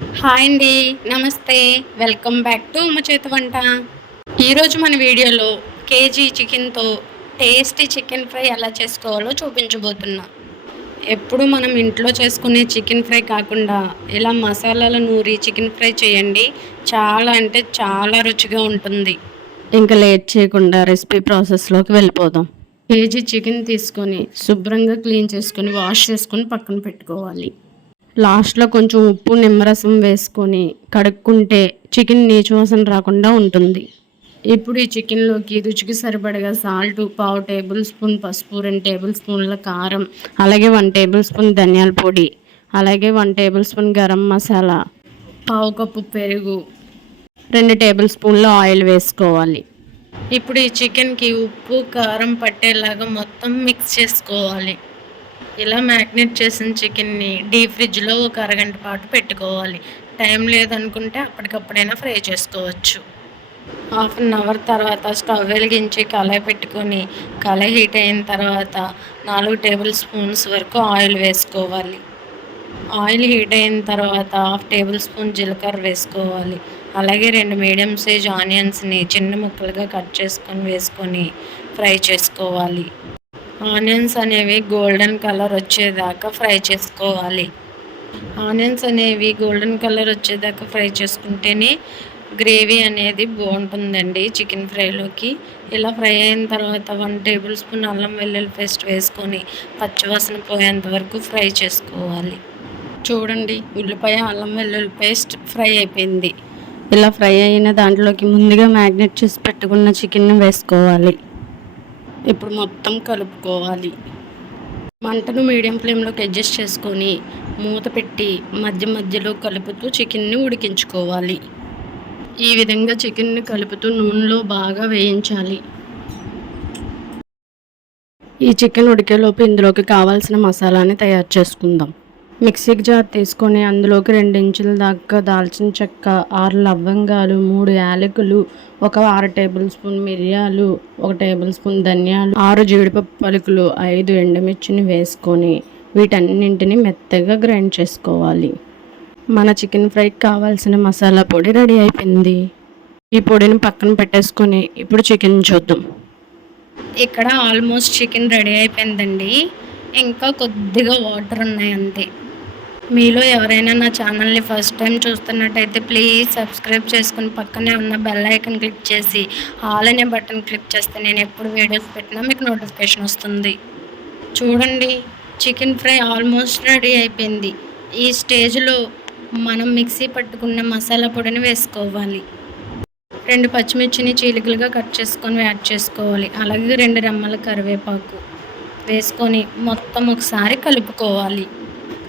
Hi అండి. నమస్తే. Welcome back to అమ్మ చేతి వంట. ఈరోజు మన వీడియోలో కేజీ చికెన్‌తో టేస్టీ చికెన్ ఫ్రై ఎలా చేసుకోవాలో చూపించబోతున్నా. ఎప్పుడు మనం ఇంట్లో చేసుకునే చికెన్ ఫ్రై కాకుండా ఇలా మసాలాలు నూరి చికెన్ ఫ్రై చేయండి. చాలా అంటే చాలా రుచిగా ఉంటుంది. ఇంకా లేట్ చేయకుండా రెసిపీ ప్రాసెస్‌లోకి వెళ్ళిపోదాం. కేజీ చికెన్ తీసుకొని శుభ్రంగా క్లీన్ చేసుకొని వాష్ చేసుకొని పక్కన పెట్టుకోవాలి. లాస్ట్లో కొంచెం ఉప్పు నిమ్మరసం వేసుకొని కడుక్కుంటే చికెన్ నీచు వాసన రాకుండా ఉంటుంది. ఇప్పుడు ఈ చికెన్లోకి రుచికి సరిపడగా సాల్ట్, పావు టేబుల్ స్పూన్ పసుపు, 2 టేబుల్ స్పూన్ల కారం, అలాగే 1 టేబుల్ స్పూన్ ధనియాల పొడి, అలాగే 1 టేబుల్ స్పూన్ గరం మసాలా, పావు కప్పు పెరుగు, 2 టేబుల్ స్పూన్ల ఆయిల్ వేసుకోవాలి. ఇప్పుడు ఈ చికెన్కి ఉప్పు కారం పట్టేలాగా మొత్తం మిక్స్ చేసుకోవాలి. ఇలా మ్యాగ్నేట్ చేసిన చికెన్ని డీప్ ఫ్రిడ్జ్లో ఒక అరగంట పాటు పెట్టుకోవాలి. టైం లేదనుకుంటే అప్పటికప్పుడైనా ఫ్రై చేసుకోవచ్చు. హాఫ్ అన్ అవర్ తర్వాత స్టవ్ వెలిగించి కళాయి పెట్టుకొని కళాయి హీట్ అయిన తర్వాత 4 టేబుల్ స్పూన్స్ వరకు ఆయిల్ వేసుకోవాలి. ఆయిల్ హీట్ అయిన తర్వాత హాఫ్ టేబుల్ స్పూన్ జీలకర్ర వేసుకోవాలి. అలాగే 2 మీడియం సైజ్ ఆనియన్స్ని చిన్న ముక్కలుగా కట్ చేసుకొని వేసుకొని ఫ్రై చేసుకోవాలి. ఆనియన్స్ అనేవి గోల్డెన్ కలర్ వచ్చేదాకా ఫ్రై చేసుకోవాలి. ఆనియన్స్ అనేవి గోల్డెన్ కలర్ వచ్చేదాకా ఫ్రై చేసుకుంటేనే గ్రేవీ అనేది బాగుంటుందండి చికెన్ ఫ్రైలోకి. ఇలా ఫ్రై అయిన తర్వాత 1 టేబుల్ స్పూన్ అల్లం వెల్లుల్లి పేస్ట్ వేసుకొని పచ్చివాసన పోయేంత వరకు ఫ్రై చేసుకోవాలి. చూడండి, ఉల్లిపాయ అల్లం వెల్లుల్లి పేస్ట్ ఫ్రై అయిపోయింది. ఇలా ఫ్రై అయిన దాంట్లోకి ముందుగా మ్యాగ్నేట్ చేసి పెట్టుకున్న చికెన్ వేసుకోవాలి. ఇప్పుడు మొత్తం కలుపుకోవాలి. మంటను మీడియం ఫ్లేమ్లోకి అడ్జస్ట్ చేసుకొని మూత పెట్టి మధ్య మధ్యలో కలుపుతూ చికెన్ని ఉడికించుకోవాలి. ఈ విధంగా చికెన్ని కలుపుతూ నూనెలో బాగా వేయించాలి. ఈ చికెన్ ఉడికేలోపు ఇందులోకి కావాల్సిన మసాలాని తయారు చేసుకుందాం. మిక్సీకి జార్ తీసుకొని అందులోకి 2 ఇంచుల దాకా దాల్చిన చెక్క, 6 లవంగాలు, 3 యాలకులు, ఒక 6 టేబుల్ స్పూన్ మిరియాలు, 1 టేబుల్ స్పూన్ ధనియాలు, 6 జీడిపప్పు పలుకులు, 5 ఎండుమిర్చిని వేసుకొని వీటన్నింటిని మెత్తగా గ్రైండ్ చేసుకోవాలి. మన చికెన్ ఫ్రైకి కావాల్సిన మసాలా పొడి రెడీ అయిపోయింది. ఈ పొడిని పక్కన పెట్టేసుకొని ఇప్పుడు చికెన్ చూద్దాం. ఇక్కడ ఆల్మోస్ట్ చికెన్ రెడీ అయిపోయిందండి. ఇంకా కొద్దిగా వాటర్ ఉన్నాయి అంతే. మీలో ఎవరైనా నా ఛానల్ని ఫస్ట్ టైం చూస్తున్నట్టయితే ప్లీజ్ సబ్స్క్రైబ్ చేసుకుని పక్కనే ఉన్న బెల్ ఐకన్ క్లిక్ చేసి ఆల్ అనే బటన్ క్లిక్ చేస్తే నేను ఎప్పుడు వీడియోస్ పెట్టినా మీకు నోటిఫికేషన్ వస్తుంది. చూడండి, చికెన్ ఫ్రై ఆల్మోస్ట్ రెడీ అయిపోయింది. ఈ స్టేజ్లో మనం మిక్సీ పట్టుకున్న మసాలా పొడిని వేసుకోవాలి. 2 పచ్చిమిర్చిని చీలికలుగా కట్ చేసుకొని యాడ్ చేసుకోవాలి. అలాగే 2 రెమ్మల కరివేపాకు వేసుకొని మొత్తం ఒకసారి కలుపుకోవాలి.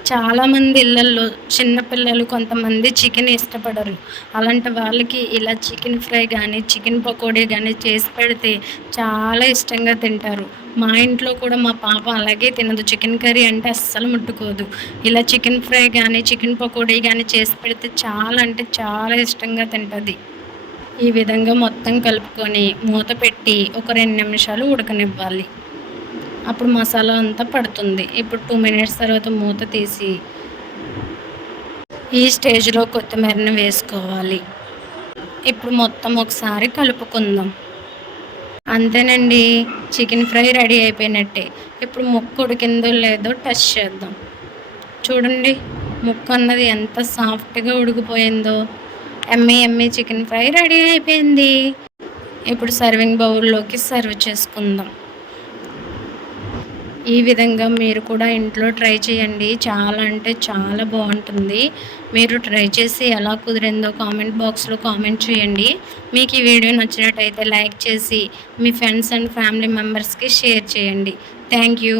చాలామంది ఇళ్ళల్లో చిన్నపిల్లలు కొంతమంది చికెన్ ఇష్టపడరు. అలాంటి వాళ్ళకి ఇలా చికెన్ ఫ్రై కానీ చికెన్ పకోడీ కానీ చేసి పెడితే చాలా ఇష్టంగా తింటారు. మా ఇంట్లో కూడా మా పాప అలాగే తినదు. చికెన్ కర్రీ అంటే అస్సలు ముట్టుకోదు. ఇలా చికెన్ ఫ్రై కానీ చికెన్ పకోడీ కానీ చేసి పెడితే చాలా అంటే చాలా ఇష్టంగా తింటుంది. ఈ విధంగా మొత్తం కలుపుకొని మూత పెట్టి ఒక 2 నిమిషాలు ఉడకనివ్వాలి. అప్పుడు మసాలా అంతా పడుతుంది. ఇప్పుడు 2 మినిట్స్ తర్వాత మూత తీసి ఈ స్టేజ్లో కొత్తిమీరని వేసుకోవాలి. ఇప్పుడు మొత్తం ఒకసారి కలుపుకుందాం. అంతేనండి, చికెన్ ఫ్రై రెడీ అయిపోయినట్టే. ఇప్పుడు ముక్క ఉడికిందో లేదో టెస్ట్ చేద్దాం. చూడండి, ముక్క అన్నది ఎంత సాఫ్ట్గా ఉడికిపోయిందో. ఎమ్మీ ఎమ్మీ చికెన్ ఫ్రై రెడీ అయిపోయింది. ఇప్పుడు సర్వింగ్ బౌల్లోకి సర్వ్ చేసుకుందాం. ఈ విధంగా మీరు కూడా ఇంట్లో ట్రై చేయండి. చాలా అంటే చాలా బాగుంటుంది. మీరు ట్రై చేసి ఎలా కుదిరిందో కామెంట్ బాక్స్లో కామెంట్ చేయండి. మీకు ఈ వీడియో నచ్చినట్టయితే లైక్ చేసి మీ ఫ్రెండ్స్ అండ్ ఫ్యామిలీ మెంబర్స్కి షేర్ చేయండి. Thank you.